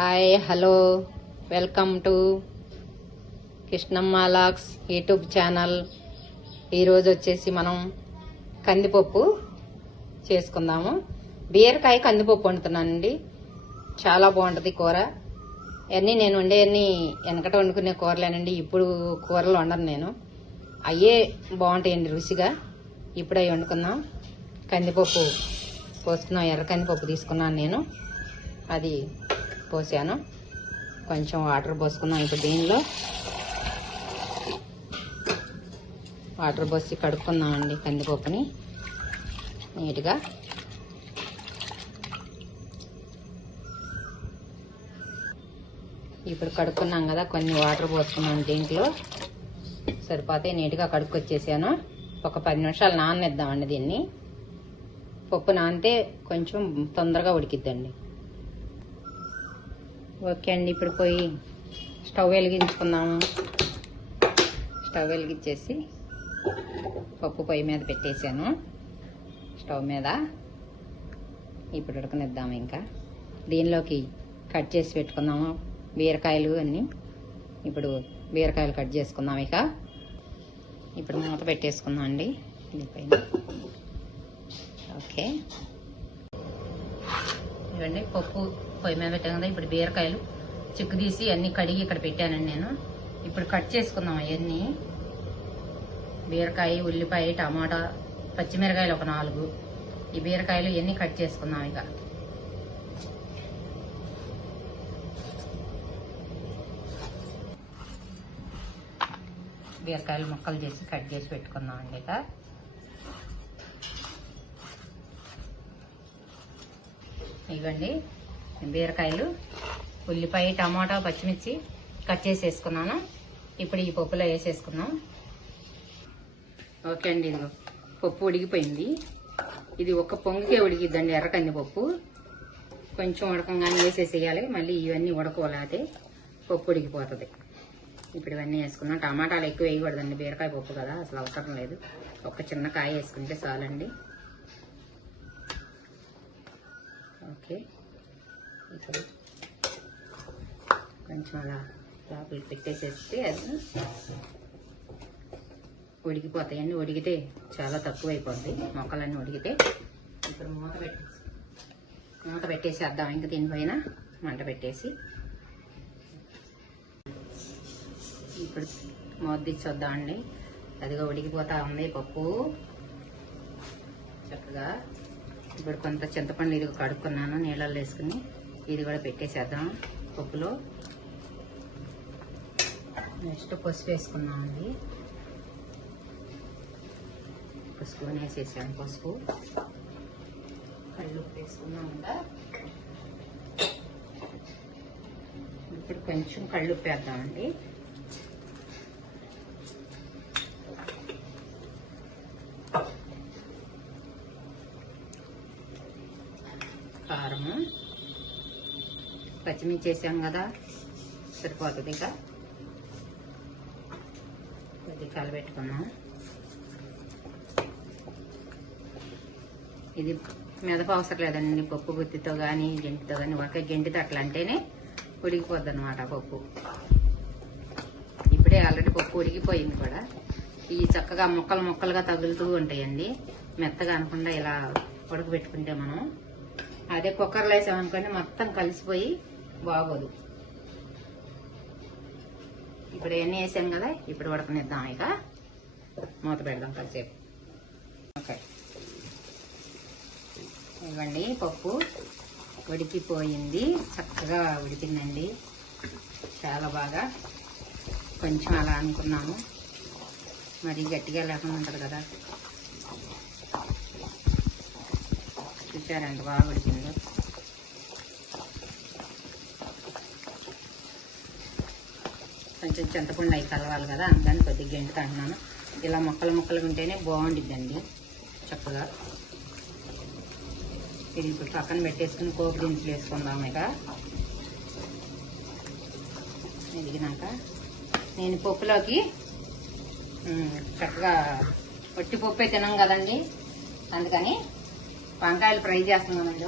Hi hello welcome to Krishnamma lakhs YouTube channel ఈరోజు వచ్చేసి మనం కందిపప్పు చేసుకుందాము. బీరకాయ కందిపప్పు వండుతున్నానండి. చాలా బాగుంటుంది కూర. అన్నీ నేను వండేవన్నీ వెనకట వండుకునే కూరలేనండి. ఇప్పుడు కూరలు వండను నేను. అయ్యే బాగుంటాయండి రుచిగా. ఇప్పుడు అవి వండుకుందాం. కందిపప్పు పోసుకున్నాం. ఎర్ర కందిపప్పు తీసుకున్నాను నేను. అది పోసాను. కొంచెం వాటర్ పోసుకున్నాం ఇప్పుడు దీనిలో. వాటర్ పోసి కడుక్కుందామండి కందిపప్పుని. నీట్గా. ఇప్పుడు కడుక్కున్నాం కదా కొన్ని వాటర్ పోసుకున్నాం దీంట్లో. సరిపోతే నీట్గా కడుక్కొచ్చేసాను. ఒక పది నిమిషాలు నాననిద్దామండి దీన్ని. పప్పు నానితే కొంచెం తొందరగా ఉడికిద్దండి. ఓకే అండి ఇప్పుడు పోయి స్టవ్ వెలిగించుకుందాము. స్టవ్ వెలిగించేసి పప్పు పొయ్యి మీద పెట్టేశాను. స్టవ్ మీద ఇప్పుడు ఉడకనిద్దాము ఇంకా. దీనిలోకి కట్ చేసి పెట్టుకుందాము. బీరకాయలు అన్నీ ఇప్పుడు బీరకాయలు కట్ చేసుకుందాం ఇక. ఇప్పుడు మూత పెట్టేసుకుందాం అండి. దీనిపైన ఓకే. ఇవ్వండి పప్పు పొయ్యి మీద పెట్టాం కదా ఇప్పుడు బీరకాయలు చిక్కు తీసి అన్ని కడిగి ఇక్కడ పెట్టానండి నేను. ఇప్పుడు కట్ చేసుకుందాం అవన్నీ. బీరకాయ ఉల్లిపాయ టమాటా పచ్చిమిరకాయలు ఒక నాలుగు. ఈ బీరకాయలు ఇవన్నీ కట్ చేసుకుందాం ఇక. బీరకాయలు ముక్కలు చేసి కట్ చేసి పెట్టుకుందాం అండి ఇక. ఇవ్వండి. బీరకాయలు ఉల్లిపాయ టమాటా పచ్చిమిర్చి కట్ చేసి వేసుకున్నాను. ఇప్పుడు ఈ పప్పులో వేసేసుకుందాం. ఓకే అండి ఇదిగో. పప్పు ఉడికిపోయింది. ఇది ఒక పొంగుకే ఉడికిద్దండి ఎర్రకంది పప్పు కొంచెం ఉడకంగానే వేసేసేయాలి. మళ్ళీ ఇవన్నీ ఉడకోలేదే పప్పు ఉడికిపోతుంది. ఇప్పుడు ఇవన్నీ వేసుకున్నాం టమాటాలు ఎక్కువ వేయకూడదండి. బీరకాయ పప్పు కదా అసలు అవసరం లేదు. ఒక చిన్న కాయ వేసుకుంటే చాలండి. ఓకే. ఇప్పుడు కొంచెం అలా లోపలికి పెట్టేసేస్తే అది ఉడికిపోతాయండి. ఉడికితే చాలా తక్కువ అయిపోద్ది మొక్కలన్నీ ఉడికితే ఇప్పుడు మూత పెట్టి మూత పెట్టేసేద్దాం. ఇంకా దీనిపైన మంట పెట్టేసి ఇప్పుడు మూత అండి అదిగా ఉడికిపోతా ఉంది పప్పు. చక్కగా ఇప్పుడు కొంత చింతపండు ఇది కడుక్కున్నాను నీళ్ళల్లో వేసుకుని ఇది కూడా పెట్టేసేద్దాం. పప్పులో నెక్స్ట్ పసుపు వేసుకున్నామండి అండి. స్పూన్ వేసేసాను పసుపు. కళ్ళు వేసుకున్నాం ఇంకా ఇప్పుడు కొంచెం కళ్ళు వేద్దామండి. పచ్చిమిర్చి వేసాం కదా. సరిపోతుంది ఇక. కొద్దిగా కలబెట్టుకున్నాం ఇది మెదప అవసరం లేదండి. పప్పు గుత్తితో కానీ గెంటితో కానీ ఒక గెంటితో అట్లా అంటేనే ఉడికిపోద్ది అనమాట పప్పు. ఇప్పుడే ఆల్రెడీ పప్పు ఉడికిపోయింది కూడా. ఈ చక్కగా ముక్కలు ముక్కలుగా తగులుతూ ఉంటాయండి. మెత్తగా అనకుండా ఇలా ఉడకబెట్టుకుంటే మనం. అదే కుక్కర్లో వేసామనుకోండి మొత్తం కలిసిపోయి బాగోదు. ఇప్పుడు ఎన్ని వేసాం కదా? ఇప్పుడు ఉడకనిద్దాం ఇక. మూత పెడదాం కాసేపు. ఓకే. ఇవ్వండి పప్పు ఉడికిపోయింది. చక్కగా ఉడికిందండి. చాలా బాగా. కొంచెం అలా అనుకున్నాము. మరి గట్టిగా లేకుండా ఉంటుంది కదా. చూసారండి బాగా ఉడికిందో? కొంచెం చింతపండు అయి కలవాలి కదా అందుకని కొద్దిగా గెంటుతా ఇలా మొక్కలు మొక్కలు ఉంటేనే బాగుండిద్దండి చక్కగా. ఇది ఇప్పుడు పక్కన పెట్టేసుకుని కోపు దినుసులు వేసుకుందాం ఇక. ఎదిగినాక నేను పప్పులోకి చక్కగా ఒట్టి పప్పే తినం కదండి. అందుకని వంకాయలు ఫ్రై చేస్తున్నామండి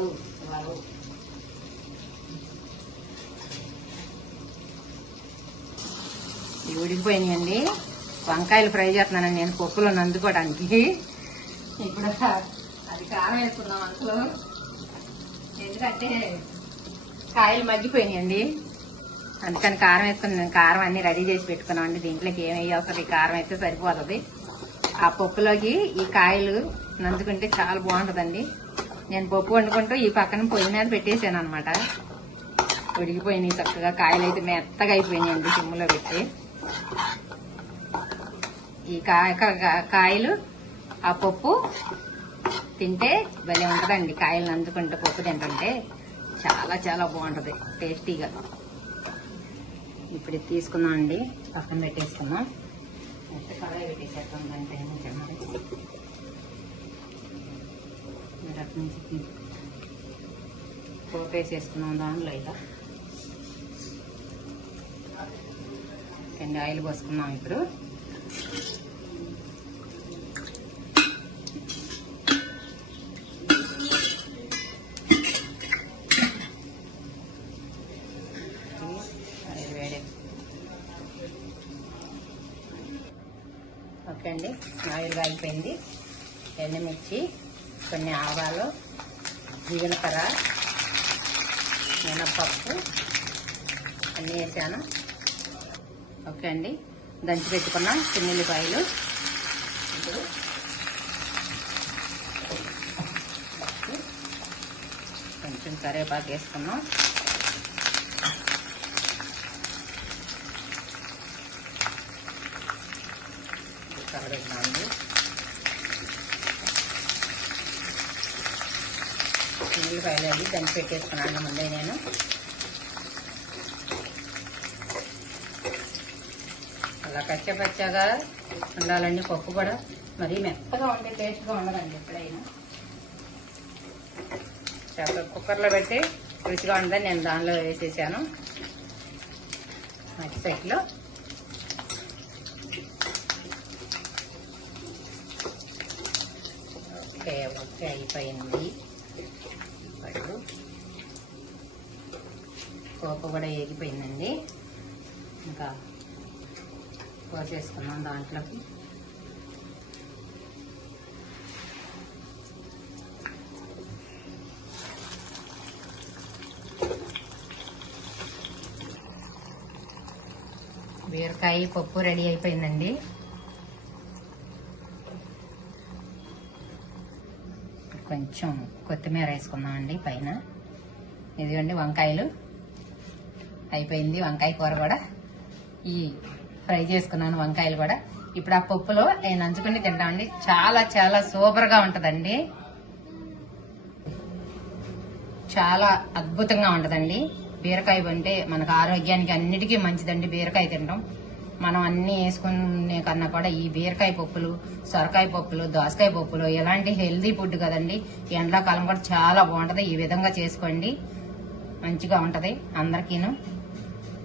ఇవి ఉడికిపోయినాయండి వంకాయలు ఫ్రై చేస్తున్నానండి నేను పప్పులో నందుకోవడానికి. ఇప్పుడు అది కారం వేసుకున్నాం అందులో. ఎందుకంటే కాయలు మగ్గిపోయినాయండి. అందుకని కారం వేసుకుని నేను కారం అన్ని రెడీ చేసి పెట్టుకున్నామండి దీంట్లోకి ఏమి వేయవసరం ఈ కారం అయితే సరిపోతుంది. ఆ పప్పులోకి ఈ కాయలు నందుకుంటే చాలా బాగుంటుందండి. నేను పప్పు వండుకుంటూ ఈ పక్కన పొయ్యి మీద పెట్టేసాను అనమాట ఉడికిపోయినాయి చక్కగా. కాయలు అయితే మెత్తగా అయిపోయినాయండి సిమ్లో పెట్టి. ఈ కాయ కాయలు ఆ పప్పు తింటే భలే ఉంటుందండి. కాయలు నంచుకుంటే పప్పు తింటుంటే చాలా చాలా బాగుంటుంది. టేస్టీగా. ఇప్పుడు తీసుకుందాం అండి. పక్కన పెట్టేసుకుందాం. కళాయి కడాయి పోపేసేసుకున్నాం దాంట్లో నుంచి దాంట్లో ఇలా రెండు ఆయిల్ పోసుకున్నాం ఇప్పుడు. ఓకే అండి ఆయిల్ కాగిపోయింది ఎండుమిర్చి కొన్ని ఆవాలు జీలకర్ర మినపప్పు అన్నీ వేసాను. ఓకే అండి. దంచి పెట్టుకున్న చిన్నెల్లిపాయలు. ఇప్పుడు కొంచెం కరివేపాకు వేసుకున్నాం. కలబెట్టినాను ఉల్లిపాయలు అవి దంచి పెట్టేసుకున్నాను ముందే నేను. అలా కచ్చపచ్చగా ఉండాలండి పప్పు కూడా. మరీ మెత్తగా ఉంటే టేస్ట్గా ఉండదండి ఎప్పుడైనా. చాలా కుక్కర్లో పెట్టి రుచిగా ఉందని నేను దానిలో వేసేసాను. మట్టి సైట్లో ఓకే ఓకే అయిపోయింది. ఇప్పుడు పోపు కూడా ఏగిపోయిందండి. ఇంకా పోసేసుకున్నాం దాంట్లోకి. బీరకాయ పప్పు రెడీ అయిపోయిందండి. కొంచెం కొత్తిమీర వేసుకుందామండి పైన. ఇదిగోండి వంకాయలు. అయిపోయింది వంకాయ కూర కూడా. ఈ ఫ్రై చేసుకున్నాను వంకాయలు కూడా. ఇప్పుడు ఆ పప్పులో నేను నంచుకుని తింటామండి. చాలా చాలా సూపర్గా ఉంటదండి. చాలా అద్భుతంగా ఉంటదండి. బీరకాయ అంటే మనకు ఆరోగ్యానికి అన్నిటికీ మంచిదండి. బీరకాయ తినడం. మనం అన్ని వేసుకునే కన్నా కూడా ఈ బీరకాయ పప్పులు సొరకాయ పప్పులు దోసకాయ పప్పులు ఇలాంటి హెల్దీ ఫుడ్ కదండి. ఎండాకాలం కూడా చాలా బాగుంటది. ఈ విధంగా చేసుకోండి. మంచిగా ఉంటది. అందరికీను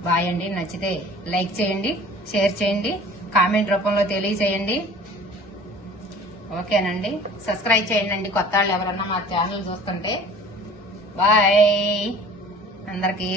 బాయ్ అండి. నచ్చితే లైక్ చేయండి. షేర్ చేయండి కామెంట్ రూపంలో తెలియచేయండి ఓకేనండి. సబ్స్క్రైబ్ చేయండి కొత్త వాళ్ళు ఎవరన్నా మా ఛానల్ చూస్తుంటే. బాయ్. అందరికీ